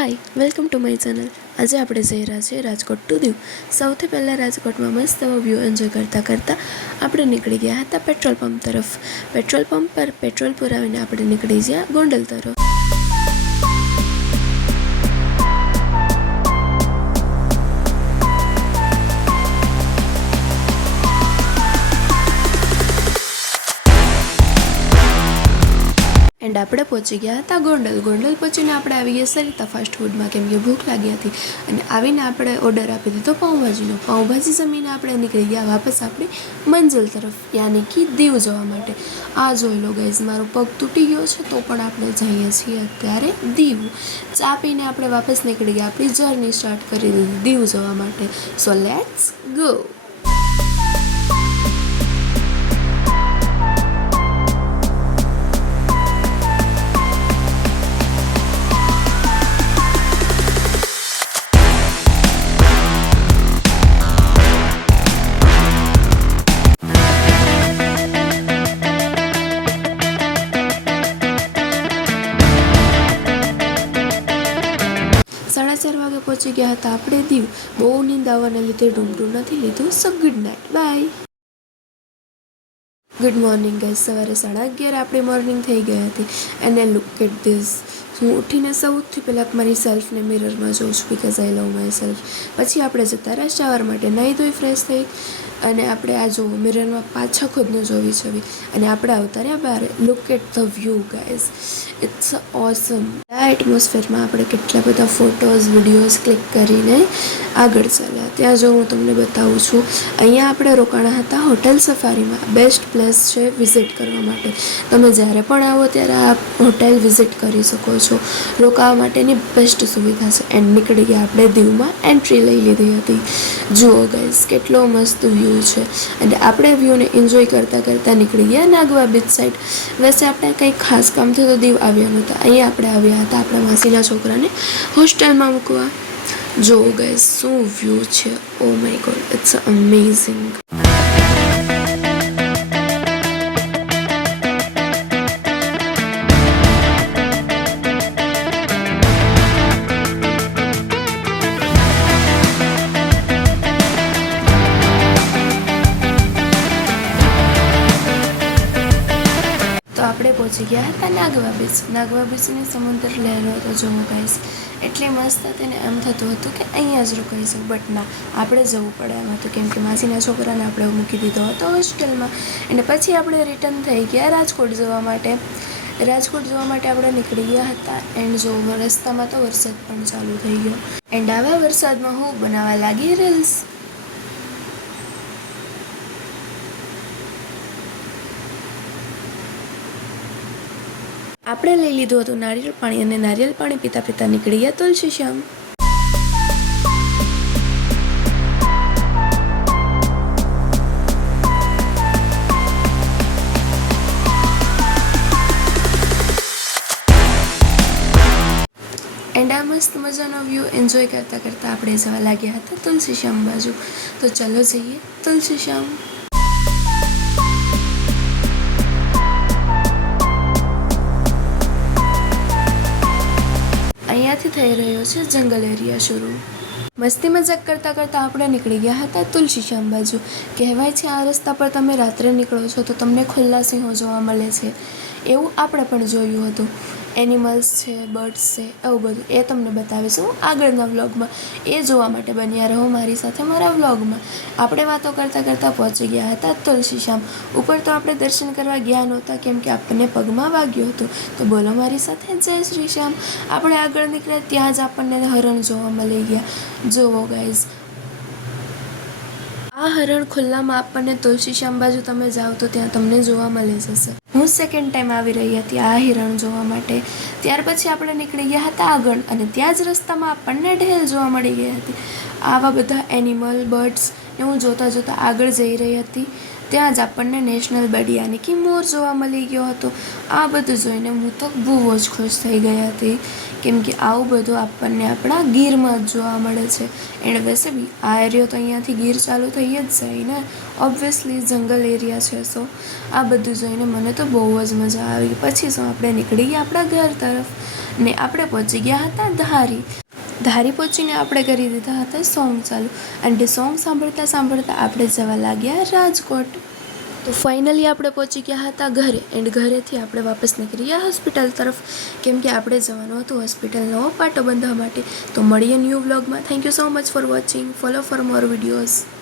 Hi, welcome to my channel. આજે આપણે જઈ રહ્યા છીએ રાજકોટ ટુ દીવ. સૌથી પહેલાં રાજકોટમાં મસ્ત એવો વ્યૂ એન્જોય કરતાં કરતાં આપણે નીકળી ગયા હતા પેટ્રોલ પંપ તરફ. પેટ્રોલ પંપ પર પેટ્રોલ પુરાવીને આપણે નીકળી ગયા ગોંડલ તરફ. એન્ડ આપણે પહોંચી ગયા હતા ગોંડલ. પહોંચીને આપણે આવી ગયા સરિતા ફાસ્ટ ફૂડમાં, કેમ કે ભૂખ લાગી હતી. અને આવીને આપણે ઓર્ડર આપી દીધો પાઉંભાજીનો. પાઉંભાજી જમીને આપણે નીકળી ગયા વાપસ આપણી મંજિલ તરફ, યાની કે દીવ જવા માટે. આ જોઈ લો ગાઈઝ, મારો પગ તૂટી ગયો છે તો પણ આપણે જઈએ છીએ અત્યારે દીવ. ચા પીને આપણે વાપસ નીકળી ગયા, આપણી જર્ની સ્ટાર્ટ કરી દીધી દીવ જવા માટે. So let's go. સાડા 4 વાગે પહોંચી ગયા હતા આપણે દીવ. બહુ નીંદ આવવાને લીધે ડૂમડું નથી લીધું. So good night, bye. Good morning guys. સવારે 11:30 આપણી મોર્નિંગ થઈ ગઈ હતી. અને લુક એટ ધીસ. હું ઉઠીને સૌથી પહેલાં મારી સેલ્ફને મિરરમાં જોઉં છું, because I love my self. પછી આપણે જતા રહ્યા શાવર માટે. નાહી ધોઈ ફ્રેશ થઈ અને આપણે આ જોવું મિરરમાં પાછા ખુદને જોવી છવી. અને આપણે આવતા રહ્યા બહાર. Look at the view guys, it's awesome. આ એટમોસ્ફિયરમાં આપણે કેટલા બધા ફોટોઝ વિડીયોઝ ક્લિક કરીને આગળ ચાલ્યા. ત્યાં જો હું તમને બતાવું છું, અહીંયા આપણે રોકાણા હતા હોટેલ સફારીમાં. બેસ્ટ પ્લેસ છે વિઝિટ કરવા માટે. તમે જ્યારે પણ આવો ત્યારે આ હોટેલ વિઝિટ કરી શકો છો. રોકાવા માટેની બેસ્ટ સુવિધા છે. એન્ડ નીકળી ગયા આપણે દીવમાં. એન્ટ્રી લઈ લીધી હતી. જુઓ ગાઈઝ, કેટલો મસ્ત વ્યૂ છે. અને આપણે વ્યૂને એન્જોય કરતાં કરતાં નીકળી ગયા નાગવા બીચ સાઈડ. વૈસે આપણે કંઈ ખાસ કામથી તો દીવ આવ્યા નહોતા. અહીંયા આપણે આવ્યા હતા આપણા માસીના છોકરાને હોસ્ટેલમાં મૂકવા. જુઓ ગાઈઝ, શું વ્યૂ છે. Oh my God, it's amazing. આપણે પહોંચી ગયા હતા નાગવા બીચ. નાગવા બીચની સમુદ્ર લહેરો હતો જોવો ગાઈસ, એટલી મસ્ત હતી ને એમ થતું હતું કે અહીંયા જ રોકાઈશું. બટ ના, આપણે જવું પડે એમ હતું, કેમ કે માસીના છોકરાને આપણે મૂકી દીધો હતો હોસ્ટેલમાં. અને પછી આપણે રિટર્ન થઈ ગયા રાજકોટ જવા માટે. રાજકોટ જવા માટે આપણે નીકળી ગયા હતા. એન્ડ જો રસ્તામાં તો વરસાદ પણ ચાલુ થઈ ગયો. એન્ડ આવા વરસાદમાં હું બનાવવા લાગી રીલ્સ. આપણે લઈ લીધું હતું નારિયેળ પાણી. અને નારિયેળ પાણી પીતા પીતા નીકળી ગયા તુલસી શ્યામ. એન્ડ આ મસ્ત મજાનો વ્યૂ એન્જોય કરતાં કરતાં આપણે જવા લાગ્યા હતા તુલસી શ્યામ બાજુ. તો ચલો જઈએ તુલસી શ્યામ. અહીંયાથી થઈ રહ્યો છે જંગલ એરિયા શરૂ. મસ્તી મજાક કરતાં કરતાં આપણે નીકળી ગયા હતા તુલસી શ્યામ બાજુ. કહેવાય છે આ રસ્તા પર તમે રાત્રે નીકળો છો તો તમને ખુલ્લા સિંહો જોવા મળે છે. એવું આપણે પણ જોયું હતું. એનિમલ્સ છે, બર્ડ્સ છે, એવું બધું એ તમને બતાવીશું આગળના વ્લોગમાં. એ જોવા માટે બન્યા રહો મારી સાથે મારા વ્લોગમાં. આપણે વાતો કરતાં કરતાં પહોંચી ગયા હતા તુલસી શ્યામ. ઉપર તો આપણે દર્શન કરવા ગયા નહોતા, કેમ કે આપણને પગમાં વાગ્યું હતું. તો બોલો મારી સાથે જય શ્રી શ્યામ. આપણે આગળ નીકળ્યા ત્યાં જ આપણને હરણ જોવા મળી ગયા. જુઓ ગાઈઝ, આ હરણ ખુલ્લામાં આપણને તુલસી શ્યામ બાજુ તમે જાઓ તો ત્યાં તમને જોવા મળી જશે. હું સેકન્ડ ટાઈમ આવી રહી હતી આ હિરણ જોવા માટે. ત્યાર પછી આપણે નીકળી ગયા હતા આગળ. અને ત્યાં જ રસ્તામાં આપણને ઢેલ જોવા મળી ગઈ હતી. આવા બધા એનિમલ, બર્ડ્સ ને હું જોતાં જોતાં આગળ જઈ રહી હતી. ત્યાં જ આપણને નેશનલ બર્ડ યાની કે મોર જોવા મળી ગયો હતો. આ બધું જોઈને હું તો બહુ જ ખુશ થઈ ગઈ હતી, કેમ કે આવું બધું આપણને આપણા ગીરમાં જ જોવા મળે છે. એણે વૈસે બી આ એરિયો તો અહીંયાથી ગીર ચાલુ થઈ જ જાય ને, ઓબ્વિયસલી જંગલ એરિયા છે. સો આ બધું જોઈને મને તો બહુ જ મજા આવી. પછી શું આપણે નીકળી ગયા આપણા ઘર તરફ. ને આપણે પહોંચી ગયા હતા ધારી પહોંચીને આપણે કરી દીધા હતા સોંગ ચાલુ, અને સોંગ સાંભળતા સાંભળતા આપણે જવા લાગ્યા રાજકોટ. તો ફાઇનલી આપણે પહોંચી ગયા હતા ઘરે, એન્ડ ઘરેથી આપણે વાપસ નીકળી ગયા હોસ્પિટલ તરફ, કેમ કે આપણે જવાનું હતું હોસ્પિટલનો પાટો બાંધવા માટે. તો મળીએ ન્યૂ વ્લોગમાં. Thank you so much for watching. Follow for more videos.